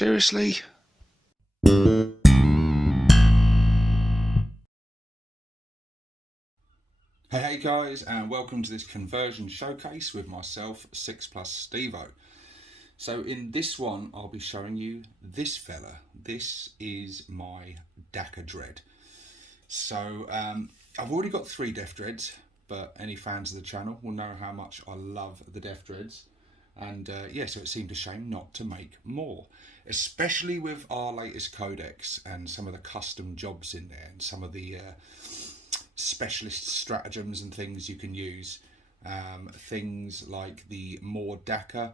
Seriously? Hey guys, and welcome to this conversion showcase with myself, 6 Plus Stevo. So in this one, I'll be showing you this fella. This is my Dakka Dread. So I've already got 3 Deff Dreads, but any fans of the channel will know how much I love the Deff Dreads. And yeah, so it seemed a shame not to make more, especially with our latest codex and some of the custom jobs in there and some of the specialist stratagems and things you can use. Things like the more Dakka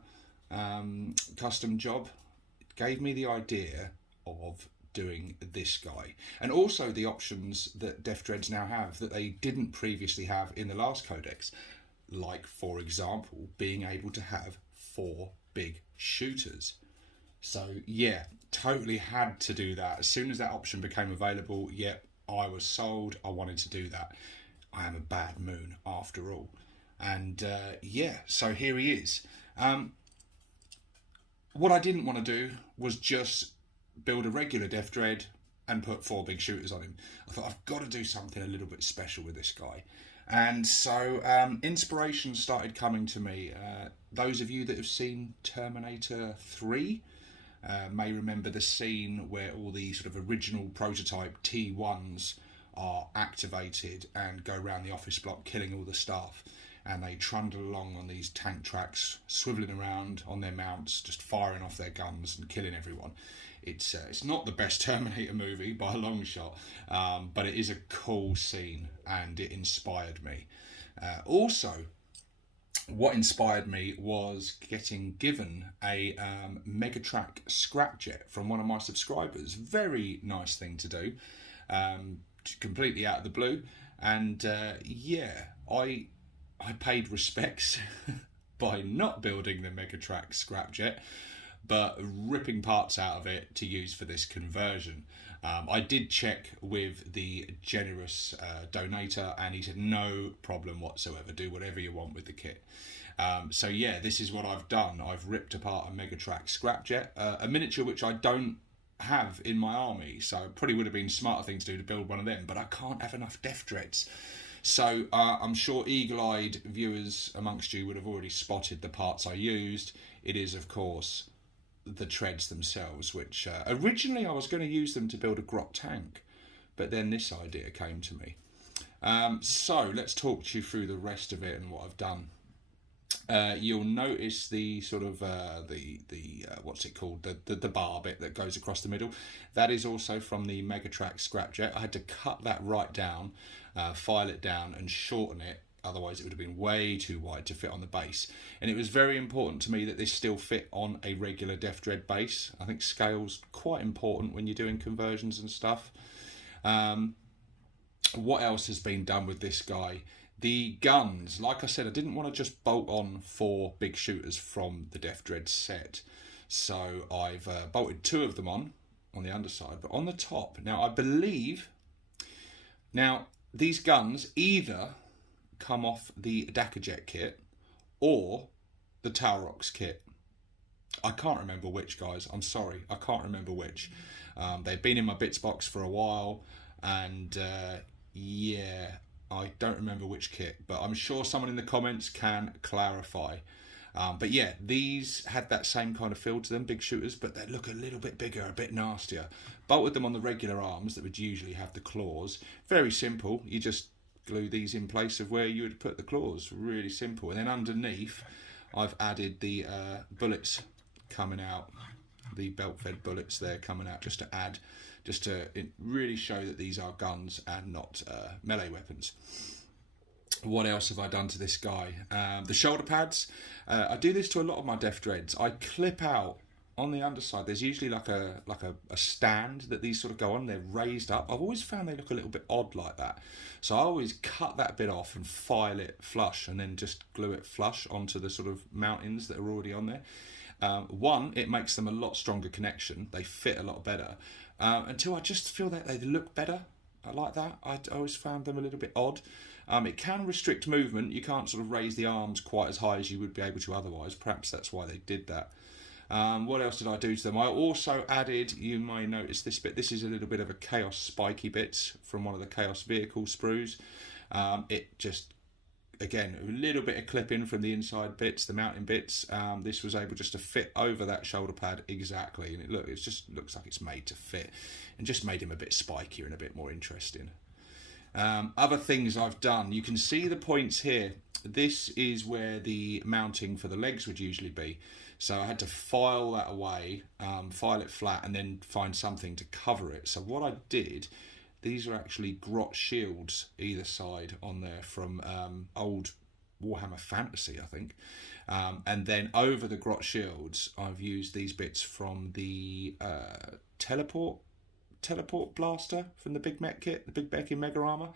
custom job gave me the idea of doing this guy, and also the options that Deff Dreads now have that they didn't previously have in the last codex, like for example being able to have 4 big shooters. So yeah, totally had to do that. As soon as that option became available, yep, I was sold. I wanted to do that. I am a bad moon after all. And yeah, so here he is. What I didn't want to do was just build a regular Deff Dread and put 4 big shooters on him. I thought I've got to do something a little bit special with this guy. And so inspiration started coming to me. Those of you that have seen Terminator 3 may remember the scene where all the sort of original prototype T1s are activated and go around the office block killing all the staff, and they trundle along on these tank tracks, swiveling around on their mounts, just firing off their guns and killing everyone. It's not the best Terminator movie by a long shot, but it is a cool scene and it inspired me. Also, what inspired me was getting given a Megatrack scrapjet from one of my subscribers. Very nice thing to do, completely out of the blue. And yeah, I paid respects by not building the Megatrack scrapjet, but ripping parts out of it to use for this conversion. I did check with the generous donator, and he said no problem whatsoever, do whatever you want with the kit. So yeah, this is what I've done. I've ripped apart a Megatrack scrapjet, a miniature which I don't have in my army, so it probably would have been a smarter thing to do to build one of them, but I can't have enough Deff Dreads. So I'm sure eagle-eyed viewers amongst you would have already spotted the parts I used. It is, of course, the treads themselves, which originally I was going to use them to build a grot tank, but then this idea came to me. So let's talk to you through the rest of it and what I've done. You'll notice the sort of what's it called, the bar bit that goes across the middle. That is also from the Megatrack scrapjet. I had to cut that right down, file it down and shorten it, otherwise it would have been way too wide to fit on the base. And it was very important to me that this still fit on a regular Deff Dread base. I think scale's quite important when you're doing conversions and stuff. What else has been done with this guy? The guns, like I said, I didn't want to just bolt on 4 big shooters from the Deff Dread set. So I've bolted 2 of them on the underside, but on the top. Now I believe, these guns either come off the Dakka Jet kit or the Talrox kit. I can't remember which, guys. I'm sorry, I can't remember which. They've been in my bits box for a while, and yeah, I don't remember which kit, but I'm sure someone in the comments can clarify. But yeah, these had that same kind of feel to them, big shooters, but they look a little bit bigger, a bit nastier. Bolted them on the regular arms that would usually have the claws. Very simple. You just glue these in place of where you would put the claws. Really simple. And then underneath, I've added the bullets coming out, the belt-fed bullets there coming out, just to really show that these are guns and not melee weapons. What else have I done to this guy? The shoulder pads. I do this to a lot of my Deff Dreads. I clip out on the underside. There's usually like a stand that these sort of go on. They're raised up. I've always found they look a little bit odd like that. So I always cut that bit off and file it flush, and then just glue it flush onto the sort of mountings that are already on there. One, it makes them a lot stronger connection. They fit a lot better. And two, I just feel that they look better. I like that. I always found them a little bit odd. It can restrict movement. You can't sort of raise the arms quite as high as you would be able to otherwise. Perhaps that's why they did that. What else did I do to them? I also added, you may notice this bit, this is a little bit of a Chaos spiky bit from one of the Chaos vehicle sprues. It just, again, a little bit of clipping from the inside bits, the mounting bits. This was able just to fit over that shoulder pad exactly, and it just looks like it's made to fit, and just made him a bit spikier and a bit more interesting. Other things I've done, you can see the points here. This is where the mounting for the legs would usually be. So I had to file that away, file it flat, and then find something to cover it. So what I did, these are actually grot shields either side on there from old Warhammer Fantasy, I think. And then over the grot shields, I've used these bits from the teleport blaster from the Big Mech kit, the Big Mech in Mega Armor.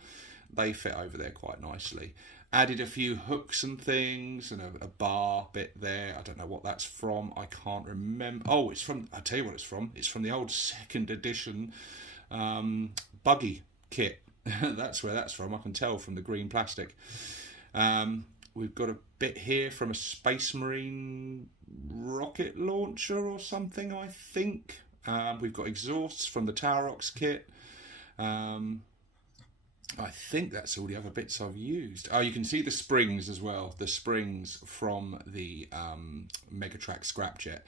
They fit over there quite nicely. Added a few hooks and things, and a bar bit there. I don't know what that's from. I can't remember. Oh, it's from, I'll tell you what it's from. It's from the old 2nd edition buggy kit. That's where that's from. I can tell from the green plastic. We've got a bit here from a Space Marine rocket launcher or something, I think. We've got exhausts from the Taurox kit. I think that's all the other bits I've used. Oh, you can see the springs as well. The springs from the Megatrack Scrapjet.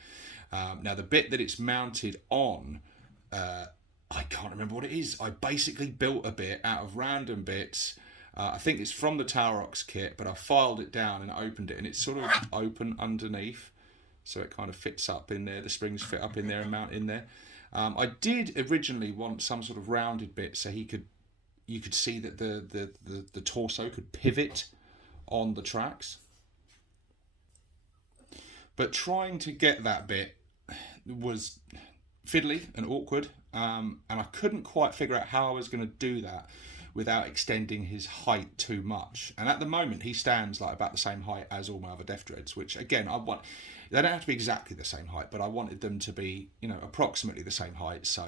Now, the bit that it's mounted on, I can't remember what it is. I basically built a bit out of random bits. I think it's from the Taurox kit, but I filed it down and opened it, and it's sort of open underneath. So it kind of fits up in there. The springs fit up in there and mount in there. I did originally want some sort of rounded bit so you could see that the torso could pivot on the tracks. But trying to get that bit was fiddly and awkward, and I couldn't quite figure out how I was going to do that without extending his height too much. And at the moment, he stands like about the same height as all my other Deff Dreads, which again, they don't have to be exactly the same height, but I wanted them to be, approximately the same height. So,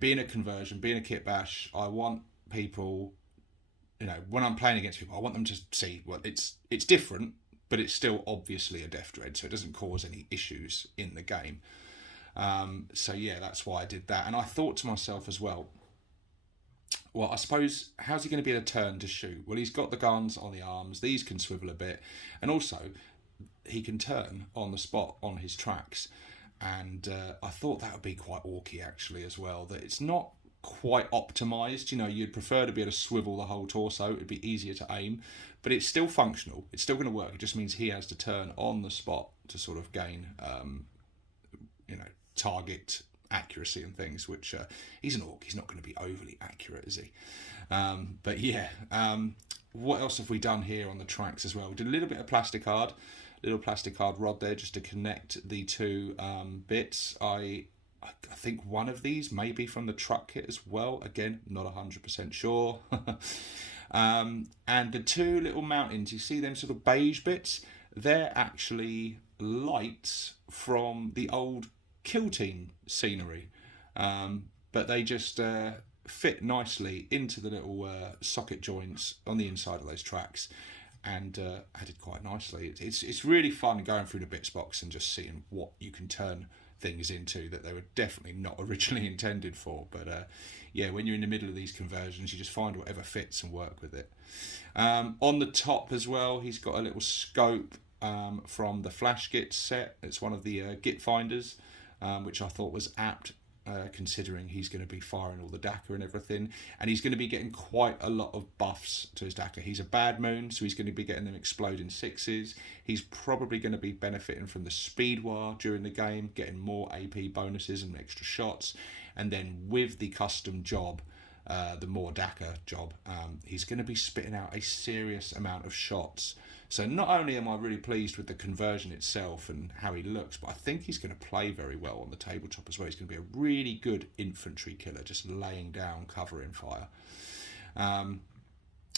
being a conversion, being a kit bash, I want people, when I'm playing against people, I want them to see, well, it's different, but it's still obviously a Deff Dread, so it doesn't cause any issues in the game. So yeah, that's why I did that. And I thought to myself as well, I suppose, how's he going to be able to turn to shoot? Well, he's got the guns on the arms, these can swivel a bit, and also he can turn on the spot on his tracks. And I thought that would be quite orky actually as well, that it's not quite optimized. You'd prefer to be able to swivel the whole torso, it'd be easier to aim, but it's still functional, it's still going to work. It just means he has to turn on the spot to sort of gain target accuracy and things, which he's an orc, he's not going to be overly accurate, is he? But yeah, what else have we done here on the tracks as well? We did a little bit of plastic hard rod there just to connect the two bits. I think one of these may be from the truck kit as well. Again, not 100% sure. And the two little mountings, you see them sort of beige bits? They're actually lights from the old Kill Team scenery. But they just fit nicely into the little socket joints on the inside of those tracks. And added quite nicely. It's really fun going through the bits box and just seeing what you can turn things into that they were definitely not originally intended for. But yeah, when you're in the middle of these conversions, you just find whatever fits and work with it. On the top as well, he's got a little scope from the Flash Git set. It's one of the Git finders, which I thought was apt, considering he's going to be firing all the Dakka and everything, and he's going to be getting quite a lot of buffs to his Dakka. He's a bad moon, so he's going to be getting them exploding sixes. He's probably going to be benefiting from the speed war during the game, getting more AP bonuses and extra shots, and then with the custom job, the more Dakka job, he's going to be spitting out a serious amount of shots. So not only am I really pleased with the conversion itself and how he looks, but I think he's going to play very well on the tabletop as well. He's going to be a really good infantry killer, just laying down cover in fire.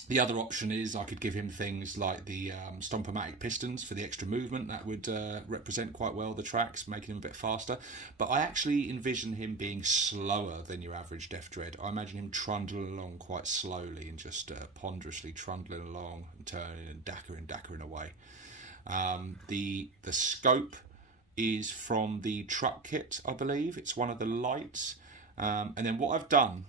The other option is I could give him things like the Stompomatic pistons for the extra movement. That would represent quite well the tracks, making him a bit faster. But I actually envision him being slower than your average Deff Dread. I imagine him trundling along quite slowly and just ponderously trundling along and turning and dackering away. The scope is from the truck kit, I believe. It's one of the lights. And then what I've done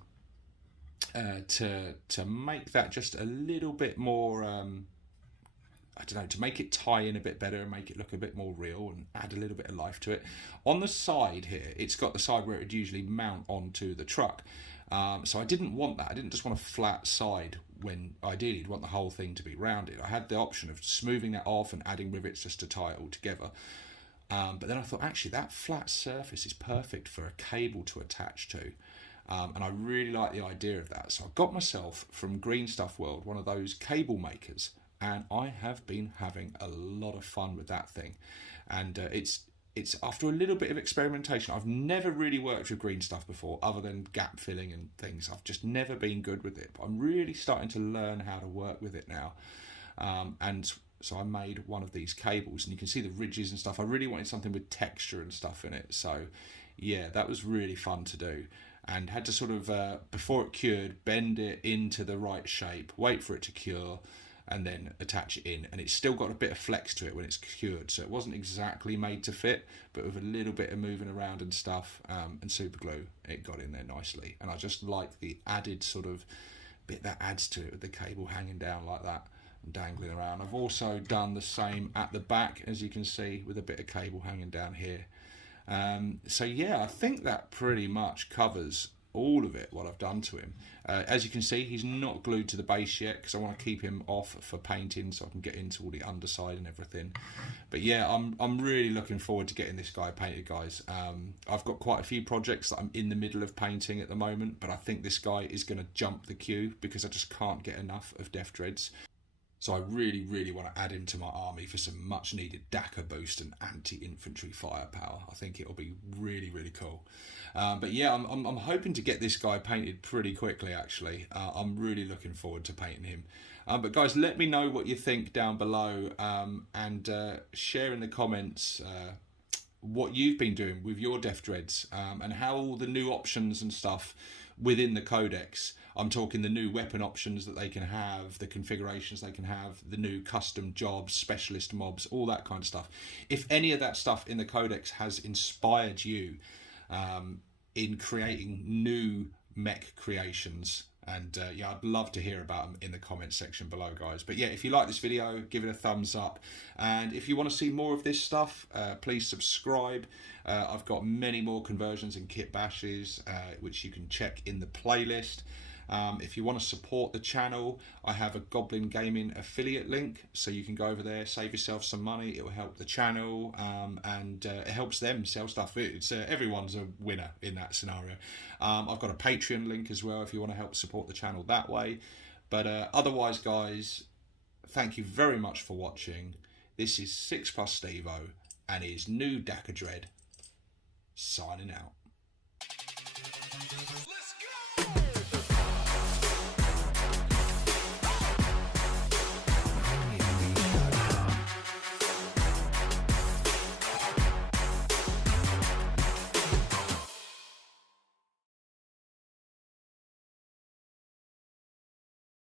to make that just a little bit more, I don't know, to make it tie in a bit better and make it look a bit more real and add a little bit of life to it. On the side here, it's got the side where it would usually mount onto the truck. So I didn't want that. I didn't just want a flat side when ideally you'd want the whole thing to be rounded. I had the option of smoothing that off and adding rivets just to tie it all together. But then I thought, actually, that flat surface is perfect for a cable to attach to. And I really like the idea of that. So I got myself from Green Stuff World one of those cable makers, and I have been having a lot of fun with that thing. And it's after a little bit of experimentation. I've never really worked with green stuff before, other than gap filling and things. I've just never been good with it, but I'm really starting to learn how to work with it now. And so I made one of these cables, and you can see the ridges and stuff. I really wanted something with texture and stuff in it. So yeah, that was really fun to do. And had to sort of, before it cured, bend it into the right shape, wait for it to cure, and then attach it in. And it's still got a bit of flex to it when it's cured, so it wasn't exactly made to fit, but with a little bit of moving around and stuff, and super glue, it got in there nicely. And I just like the added sort of bit that adds to it with the cable hanging down like that and dangling around. I've also done the same at the back, as you can see, with a bit of cable hanging down here. So yeah, I think that pretty much covers all of it, what I've done to him. As you can see, he's not glued to the base yet because I want to keep him off for painting so I can get into all the underside and everything. But yeah, I'm really looking forward to getting this guy painted, guys. I've got quite a few projects that I'm in the middle of painting at the moment, but I think this guy is going to jump the queue because I just can't get enough of Deff Dreads. So I really, really want to add him to my army for some much needed Dakka boost and anti-infantry firepower. I think it'll be really, really cool. But yeah, I'm hoping to get this guy painted pretty quickly, actually. I'm really looking forward to painting him. But guys, let me know what you think down below, and share in the comments what you've been doing with your Deff Dreads, and how all the new options and stuff within the codex. I'm talking the new weapon options that they can have, the configurations they can have, the new custom jobs, specialist mobs, all that kind of stuff. If any of that stuff in the codex has inspired you in creating new mech creations, and yeah, I'd love to hear about them in the comments section below, guys. But yeah, if you like this video, give it a thumbs up, and if you want to see more of this stuff, please subscribe. I've got many more conversions and kit bashes, which you can check in the playlist. If you want to support the channel, I have a Goblin Gaming affiliate link, so you can go over there, save yourself some money. It will help the channel, and it helps them sell stuff. It's everyone's a winner in that scenario. I've got a Patreon link as well if you want to help support the channel that way. But otherwise, guys, thank you very much for watching. This is 6+ Stevo and his new Dakka Dread, signing out.